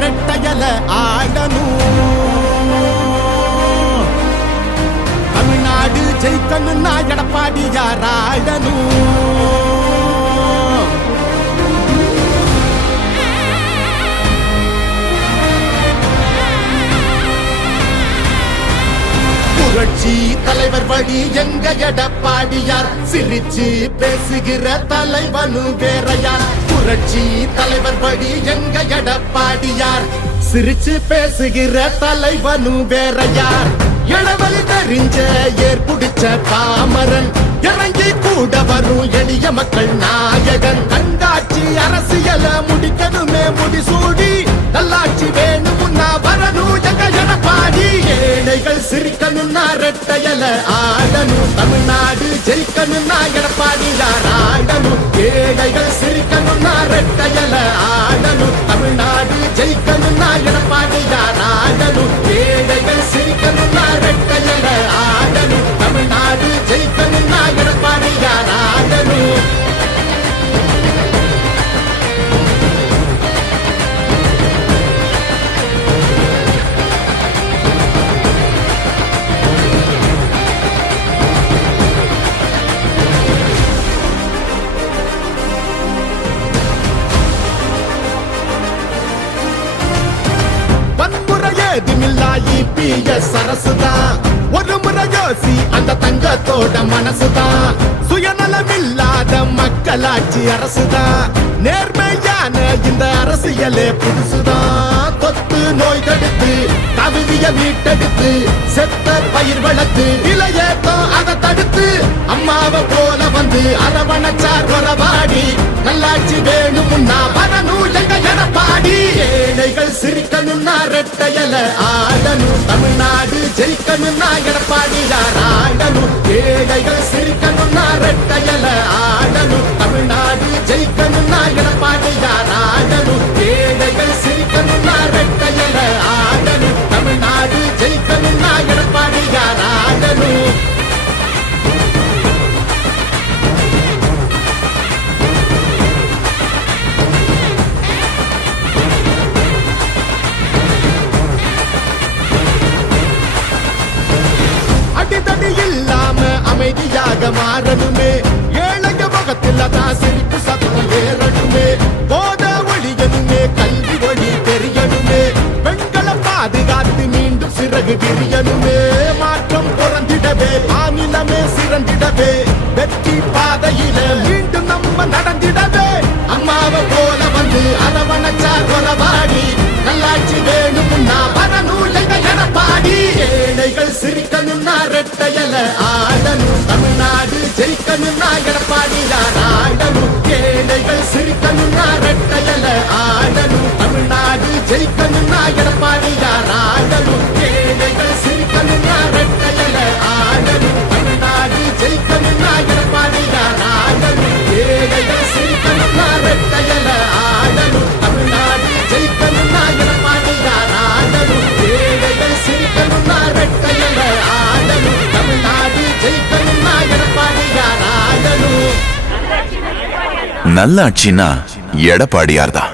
ரெட்டையல ஆடணும். தமிழ்நாடு ஜெயிக்கணும்னா எடப்பாடியார் ஆடணும். புரட்சி தலைவர் வழி எங்க எடப்பாடியார், சிரிச்சு பேசுகிற தலைவனு வேறையார். புரட்சி தலைவர் வழி எங்க எடப்பாடியார், சிரிச்சு பேசுகிற தலைவனு வேறையார். இளவலி தெரிஞ்ச ஏற்புடிச்ச பாமரன், இறங்கி கூட வரும் எளிய மக்கள் நாயகன். கண்டாட்சி அரசியல முடிக்கணுமே முடிசூடி, நல்லாட்சி வேணும்னா வரணும் எங்க எடப்பாடி. ஏழைகள் சிரிக்கணும்னா ரெட்டையல ஆடணும். தமிழ்நாடு ஜெயிக்கணும்னா எடப்பாடியார் ஆடணும். ஏழைகள் சிரிக்கணும்னா ரெட்டையல ஆடணும். தமிழ்நாடு ஜெயிக்கணும்னா எடப்பாடியார் ஆடணும். ஏழைகள் சிரிக்கணும்னா ரெட்டையல ஆடணும். தமிழ்நாடு ஜெயிக்கணும்னா எடப்பாடியார் ஆடணும். சரசுதான் ஒரு முறை யோசி, அந்த தங்கத்தோட மனசுதான். சுயநலமில்லாத மக்களாட்சி அரசுதான். நேர்மையான இந்த அரசியலே புதுசுதான். தொத்து நோய் தடுத்து கவிதைய மீட்டெடுத்து, செத்த பயிர் வளர்த்து இளையேத்தம் அதை தடுத்து, அம்மாவை போல வந்து அரவணைச்சார் உறவாடி. நல்லாட்சி வேணும்னா வரணும் எங்க எடப்பாடி. ஏழைகள் சிரிக்கணும்னா ரெட்டையல ஆடணும். தமிழ்நாடு ஜெயிக்கணும்னா எடப்பாடியார் ஆடணும். ஏழைகள் சிரிக்கணும்னா ரெட்டையல ஆடணும். தமிழ்நாடு ஜெயிக்கணும்னா எடப்பாடியார் ஆடணும். ஏழைகள் சிரிக்கணும்னா ரெட்டையல ஆடணும். தமிழ்நாடு ஜெயிக்கணும்னா எடப்பாடியார் ஆடணும். அடிதடி இல்லாம அமைதியாக மாறணுமே, ஏழைய முகத்தில் தான் சிரிப்பு சத்தம் ஏறணுமே. போத ஒழியணுமே, கல்வி ஒளி தெரியணுமே, பெண்களை பாதுகாத்து மீண்டும் சிறகு விரியணுமே. மாற்றம் புறந்திடவே, மாநிலமே சிறந்திடவே, வெற்றி பாதையில மீண்டும் நம்ம நடந்திடவே. அம்மாவை போல வந்து அரவணைச்சார் உறவாடி. நல்லாட்சி வேணும்னா வரணும் எங்க எடப்பாடி. ஏழைகள் சிரிக்கணும்னா ரெட்டையல ஆடணும். தமிழ்நாடு ஜெயிக்கணும்னா எடப்பாடியார் ஆடணும். ஏழைகள் சிரிக்கணும்னா ரெட்டையல ஆடணும். தமிழ்நாடு ஜெயிக்கணும்னா எடப்பாடியார் ஆடணும். ஏழைகள் சிரிக்கணும்னா ரெட்டையல ஆடணும். தமிழ்நாடு ஜெயிக்கணும்னா எடப்பாடியார் ஆடணும். ஏழைகள் சிரிக்கணும்னா ரெட்டையல ஆடணும். தமிழ்நாடு ஜெயிக்கணும்னா எடப்பாடியார் ஆடணும். ஏழைகள் சிரிக்கணும்னா ரெட்டையல ஆடணும். தமிழ்நாடு ஜெயிக்கணும்னா எடப்பாடியார் ஆடணும். நல்லாட்சினா எடப்பாடியார் தான்.